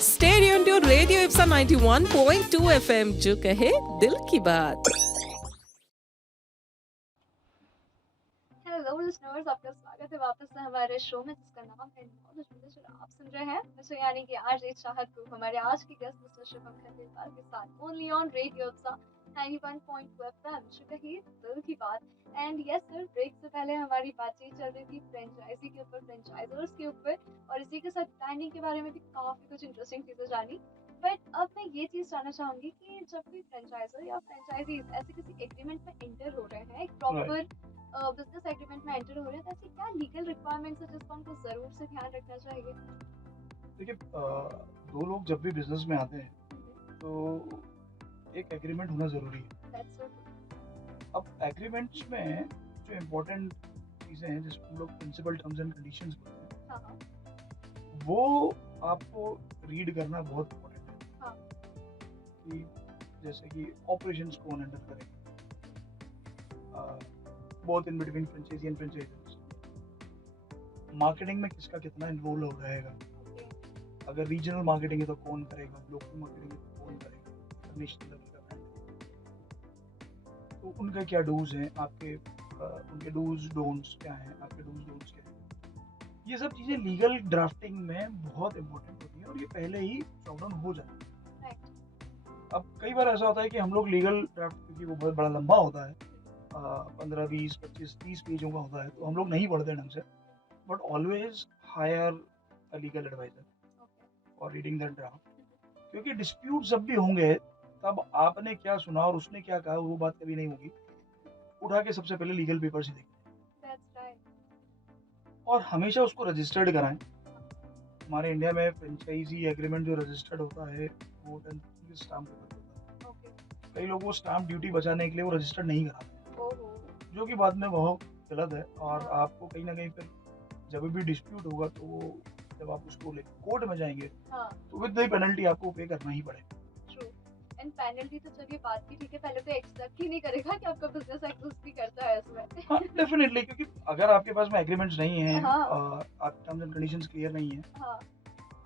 Stay tuned to Radio Ipsa 91.2 FM जो कहे दिल की बात। हेलो लिसनर्स, आपका स्वागत है वापस से हमारे शो में जिसका नाम है नॉलेज विलेज और आप सुन रहे हैं मुझे यानी कि आज एक चाहत को हमारे आज की गेस्ट मिस्टर शुभम खंडेलवाल के साथ ओनली ऑन रेडियो सा 91.2 एफएम जो कही दिल की बात। एंड यस सर, ब्रेक से पहले हमारी बातचीत चल रही थी फ्रेंचाइजी के ऊपर, फ्रेंचाइजर्स के ऊपर और इसी के साथ ब्रांडिंग के बारे में भी काफी कुछ इंटरेस्टिंग चीजें जानी। बट अब मैं ये चीज जानना चाहूंगी कि जब कोई फ्रेंचाइजर या फ्रेंचाइजीज ऐसे किसी एग्रीमेंट में एंटर हो रहे हैं, एक प्रॉपर बिजनेस एग्रीमेंट में एंटर हो रहे हैं, तो ऐसी क्या लीगल रिक्वायरमेंट्स है जिसको हमको जरूर से ध्यान रखना चाहिए? देखिए, दो लोग जब भी बिजनेस में आते हैं तो एक एग्रीमेंट होना ज़रूरी है। That's so true. अब एग्रीमेंट्स में जो इम्पोर्टेंट चीज़ें हैं जिसको हम लोग प्रिंसिपल टर्म्स एंड कंडीशंस बोलते हैं, हाँ हाँ वो आपको रीड करना बहुत इम्पोर्टेंट है। हाँ कि जैसे कि ऑपरेशंस कौन हैंडल करेगा, both in between franchisee and franchisers, marketing में किसका कितना इन्वॉल्व हो रहेगा, ओके अगर रीजनल मार्केटिंग है तो कौन करेगा, लोकल मार्केटिंग है तो कौन करेगा, इंटरनेशनल लेवल का ब्रांड, तो उनका क्या डूज हैं, आपके उनके डूज डोंट्स क्या हैं, आपके डूज डोंट्स क्या हैं। ये सब चीज़ें लीगल ड्राफ्टिंग में बहुत इंपॉर्टेंट होती हैं और ये पहले ही सॉर्ट डाउन हो जाता है। राइट अब कई बार ऐसा होता है कि हम लोग लीगल ड्राफ्ट, क्योंकि वो बहुत बड़ा लंबा होता है, 15 20 25 30 पेजों का होता है, तो हम लोग नहीं पढ़ते ढंग से। But always hire a legal adviser okay for reading that draft, क्योंकि डिस्प्यूट जब भी होंगे तब आपने क्या सुना और उसने क्या कहा वो बात कभी नहीं होगी। उठा के सबसे पहले लीगल पेपर से देखें दैट्स राइट। और हमेशा उसको रजिस्टर्ड कराएं। हमारे इंडिया में फ्रेंचाइजी एग्रीमेंट जो रजिस्टर्ड होता है वो स्टाम्प पेपर होता है। ओके कई लोग वो स्टाम्प ड्यूटी बचाने के लिए वो रजिस्टर्ड नहीं कराते, ओहो जो कि बाद में बहुत गलत है। और हाँ आपको कहीं ना कहीं फिर जब भी डिस्प्यूट होगा तो वो जब आप उसको ले कोर्ट में जाएंगे हाँ तो विद द पेनल्टी आपको पे करना ही पड़ेगा। ट्रू। एंड पेनल्टी तो चलिए बात की ठीक है, पहले तो एक्सेप्ट ही नहीं करेगा कि आपका बिजनेस एग्जिस्ट भी करता है इसमें। हाँ डेफिनेटली, क्योंकि अगर आपके पास में एग्रीमेंट्स नहीं है, हाँ आपके टर्म्स एंड कंडीशंस क्लियर नहीं है, हाँ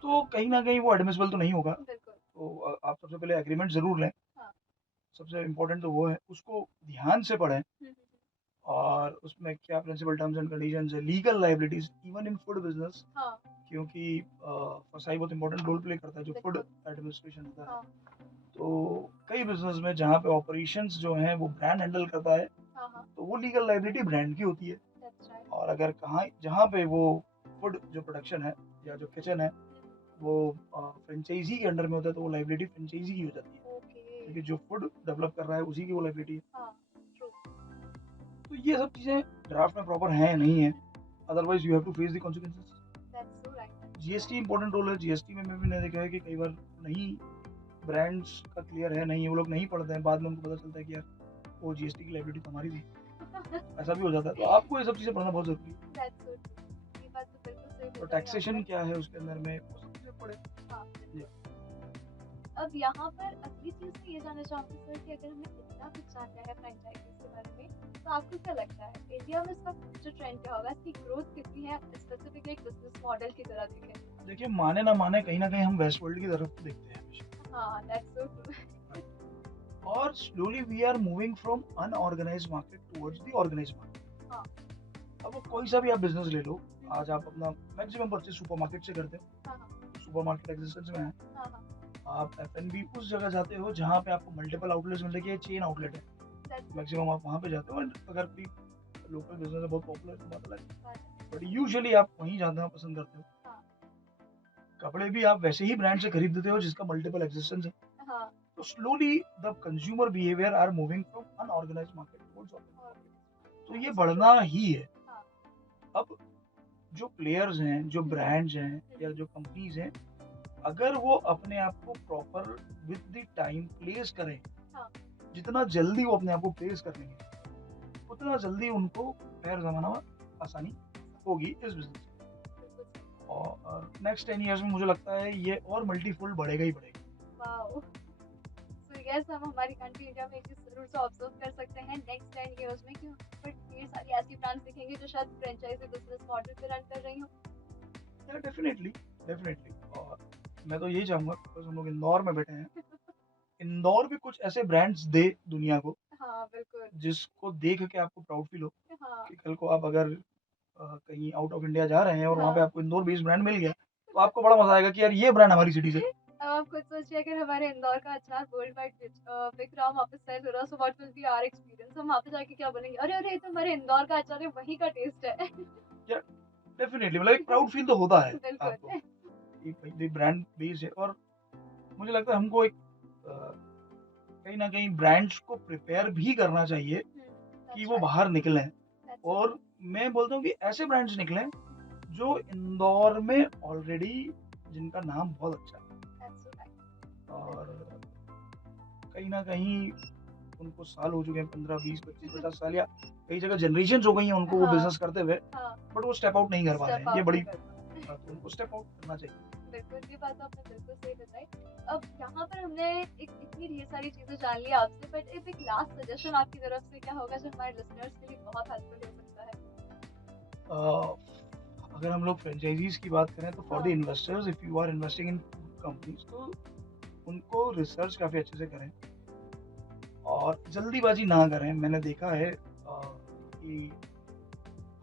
तो कहीं ना कहीं वो एडमिसिबल तो नहीं होगा। बिल्कुल तो आप सबसे पहले एग्रीमेंट जरूर लें, हाँ सबसे इम्पोर्टेंट तो वो है, उसको ध्यान से पढ़ें हम्म, हम्म, और उसमें क्या प्रिंसिपल टर्म्स एंड कंडीशंस है, legal liabilities even in food business, हाँ क्योंकि फसाई बहुत इंपॉर्टेंट रोल प्ले करता है जो फूड बिल्कुल एडमिनिस्ट्रेशन होता है। हाँ तो कई बिजनेस में जहाँ पे ऑपरेशंस जो हैं वो ब्रांड हैंडल करता है, हाँ हाँ तो वो लीगल लाइबिलिटी ब्रांड की होती है। That's right. और अगर कहाँ जहाँ पे वो फूड जो प्रोडक्शन है या जो किचन है वो फ्रेंचाइजी के अंडर में होता है, तो वो लाइबिलिटी फ्रेंचाइजी की हो जाती है, ओके क्योंकि जो फूड डेवलप कर रहा है उसी की वो लाइबिलिटी है। हाँ ट्रू। तो ये सब चीज़ें ड्राफ्ट में प्रॉपर हैं नहीं है, otherwise you have to face the consequences. That's so right. GST important role है। जीएसटी में मैंने देखा है कि कई बार नहीं ब्रांड्स का क्लियर है, नहीं वो लोग नहीं पढ़ते हैं, बाद में उनको पता चलता है कि यार वो जीएसटी की लाइबिलिटी तो हमारी थी, ऐसा भी हो जाता है। तो आपको ये सब चीज़ें पढ़ना बहुत जरूरी है। That's so true. ये बात तो बिल्कुल सही तो बताई टैक्सेशन आपने। क्या है उसके अंदर में, वो सब चीज़ें पढ़े। हाँ जी। बिल्कुल। अब यहाँ पर अगली चीज मैं ये जानना चाहूंगी सर कि अगर हमने इतना कुछ जाना है फ्रेंचाइजीज के बारे में, तो आपको क्या लगता है इंडिया में इसका फ्यूचर ट्रेंड क्या होगा, इसकी ग्रोथ कितनी है, स्पेसिफिकली एक बिजनेस मॉडल की तरह देखें? देखिए, माने ना माने कहीं ना कहीं हम वेस्ट वर्ल्ड की तरफ देखते हैं हमेशा, हाँ दैट्स सो ट्रू। और slowly we are moving from unorganised market towards the organised market. हाँ अब वो कोई सा भी आप बिजनेस ले लो, आज आप अपना मैक्सिमम परचेज सुपरमार्केट से करते हो, हाँ हाँ सुपरमार्केट एग्जिस्टेंस में है। हाँ हाँ आप एफएनबी उस जगह जाते हो जहाँ पे आपको मल्टीपल आउटलेट्स मिलते हैं, चेन आउटलेट है, दैट्स मैक्सिमम आप वहाँ पे जाते हो। And अगर कोई लोकल बिजनेस है बहुत पॉपुलर तो बात अलग है, बात है। बट यूजुअली आप वहीं जाना पसंद करते हो। हाँ कपड़े भी आप वैसे ही ब्रांड से खरीदते हो जिसका मल्टीपल एग्जिस्टेंस है। हाँ तो slowly the consumer behaviour are moving from unorganised market towards organised और मार्केट, तो ये बढ़ना ही है। हाँ अब जो प्लेयर्स हैं, जो ब्रांड्स हैं या जो कंपनीज हैं, अगर वो अपने आप को proper with the time place करें, हाँ जितना जल्दी वो अपने आप को प्लेस कर लेंगे उतना जल्दी उनको खैर जमाना में आसानी होगी इस बिजनेस में। बिल्कुल सही। और नेक्स्ट 10 ईयर्स में मुझे लगता है ये और मल्टीफोल्ड बढ़ेगा ही बढ़ेगा। वाओ। सो यस, हम हमारी कंट्री इंडिया में एक चीज जरूर से ऑब्जर्व कर सकते हैं नेक्स्ट 10 इयर्स में कि पर ढेर सारी ऐसी ब्रांड्स दिखेंगी जो शायद फ्रेंचाइजी बिजनेस मॉडल पे रन कर रही हो। Definitely definitely. और मैं तो यही चाहूँगा, बिकॉज़ हम लोग इंदौर में बैठे हैं, इंदौर भी कुछ ऐसे ब्रांड्स दे दुनिया को, हाँ, बिल्कुल। जिसको देख के आपको प्राउड फ़ील हो हाँ, कि कल को आप अगर कहीं आउट ऑफ इंडिया जा रहे हैं और वहाँ पे हाँ। आपको इंदौर बेस्ड ब्रांड मिल गया, तो आपको बड़ा मज़ा आएगा कि यार ये ब्रांड हमारी सिटी से है। अब आप खुद सोचिए अगर हमारे इंदौर का अचार वर्ल्ड वाइड बिक रहा, वहाँ पे सेल हो रहा, so what will be our experience? हम वहाँ पे जाके क्या बोलेंगे? अरे, अरे! ये तो हमारे इंदौर का अचार है, वहीं का टेस्ट है। या डेफ़िनिटली मतलब एक प्राउड फ़ील तो होता है आपको बिल्कुल। कि भाई ये ब्रांड बेस्ड है और मुझे लगता है हमको एक कहीं न कहीं ब्रांड्स को प्रिपेयर भी करना चाहिए कि दैट्स वो राइट, बाहर निकलें दैट्स सो और मैं बोलता हूँ कि ऐसे ब्रांड्स निकलें जो इंदौर में ऑलरेडी जिनका नाम बहुत अच्छा है दैट्स सो राइट। और कहीं न कहीं उनको साल हो चुके हैं 15, 20, 25, 50 साल या कई जगह जनरेशन्स हो गई हैं उनको वो हाँ, बिज़नेस करते हुए, हाँ, बट वो स्टेप आउट नहीं कर पा रहे स्टेप हैं। ये आउट बड़ी नहीं कर पाए। तो उनको स्टेप आउट करना चाहिए। बिल्कुल, ये बात तो आपने बिल्कुल सही बताई। अब यहाँ पर हमने एक इतनी ढेर सारी चीज़ें जान ली आपसे, बट एक लास्ट सजेशन आपकी तरफ से क्या होगा जो हमारे लिसनर्स के लिए बहुत हेल्पफुल हो सकता है? अगर हम लोग फ्रेंचाइज़ीज़ की बात करें तो फॉर द हाँ, investors if you are investing in food companies तो उनको रिसर्च काफ़ी अच्छे से करें और जल्दीबाज़ी ना करें। मैंने देखा है कि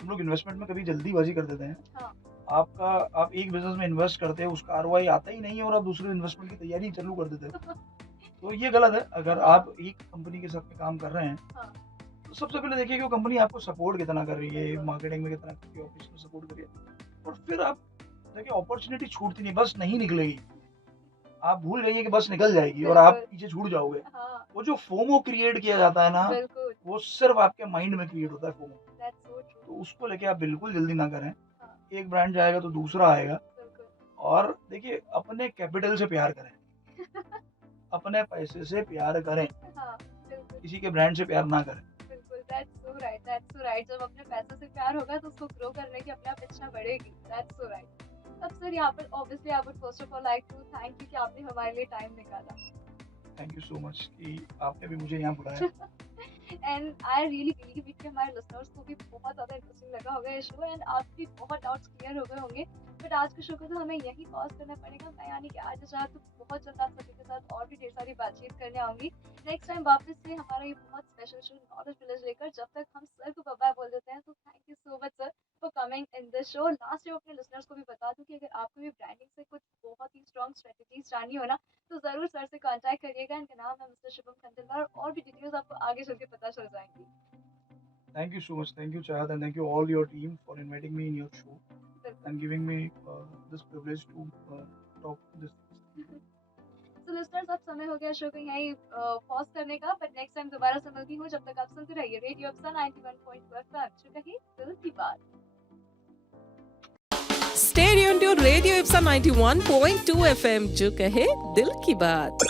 हम लोग इन्वेस्टमेंट में कभी जल्दीबाज़ी कर देते हैं। हाँ, आप एक बिज़नेस में इन्वेस्ट करते हो, उसका आरओआई आता ही नहीं है और आप दूसरे इन्वेस्टमेंट की तैयारी चालू कर देते हो। तो ये गलत है। अगर हाँ, आप एक कंपनी के साथ में काम कर रहे हैं, हाँ, तो सबसे पहले देखिए कि वो कंपनी आपको सपोर्ट कितना कर रही है, बिल्कुल, मार्केटिंग में कितना कर रही है, ऑपरेशन में सपोर्ट कर रही है। और फिर आप देखिए अपॉर्च्युनिटी छूटती नहीं, बस नहीं निकलेगी। आप भूल जाइए कि बस निकल जाएगी और आप बिल्कुल, पीछे छूट जाओगे। हाँ, वो जो फोमो क्रिएट किया जाता है ना, बिल्कुल, वो सिर्फ़ आपके माइंड में क्रिएट होता है फोमो। That's so true. तो उसको लेके आप बिल्कुल जल्दी ना करें। हाँ, एक ब्रांड जाएगा तो दूसरा आएगा बिल्कुल। और देखिए अपने कैपिटल से प्यार करें, अपने पैसे से प्यार करें, हाँ, बिल्कुल, किसी के ब्रांड से प्यार ना करें। बिल्कुल, that's so right, that's so right. जब अपने पैसों से प्यार होगा तो उसको ग्रो करने की अपने आप इच्छा बढ़ेगी, दैट्स सो राइट। अब सर यहाँ पर obviously I would first of all like to thank you कि आपने हमारे लिए टाइम निकाला। थैंक यू सो मच कि आपने भी मुझे यहाँ बुलाया। एंड आई रियली बिलीव कि हमारे लिसनर्स को भी बहुत ज़्यादा इंटरेस्टिंग लगा होगा ये शो एंड आपके बहुत डाउट्स क्लियर हो गए होंगे। बट आज के शो को तो हमें यहीं पॉज करना पड़ेगा। मैं यानी कि आज चाह तो बहुत जल्द आप सभी के साथ और भी ढेर सारी बातचीत करने आऊँगी। नेक्स्ट टाइम वापस से हमारा ये बहुत स्पेशल शो नॉलेज विलेज लेकर जब तक हम सर को बाय बोल देते हैं तो thank you so much sir for coming in this show. Last time अपने लिसनर्स को भी बता दूँ कि अगर आपको भी ब्रांडिंग से कुछ बहुत ही स्ट्रॉन्ग स्ट्रेटजीज जाननी हो ना तो ज़रूर सर से कांटेक्ट करिएगा। इनका नाम है मिस्टर शुभम खंडेलवाल और भी डिटेल्स आपको आगे चल के पता चल जाएंगी। Thank you so much, thank you Chahat and thank you all your team for inviting me in your show बिल्कुल। And giving me this privilege to talk this. तो लिसनर्स अब समय हो गया शो को यहीं पॉज करने का बट नेक्स्ट टाइम दोबारा से मिलती हूँ। जब तक आप सुनते रहिए रेडियो अफसा 91.2 एफएम जो कही दिल की बात। Stay tuned to radio Ipsa 91.2 FM जो कहे दिल की बात।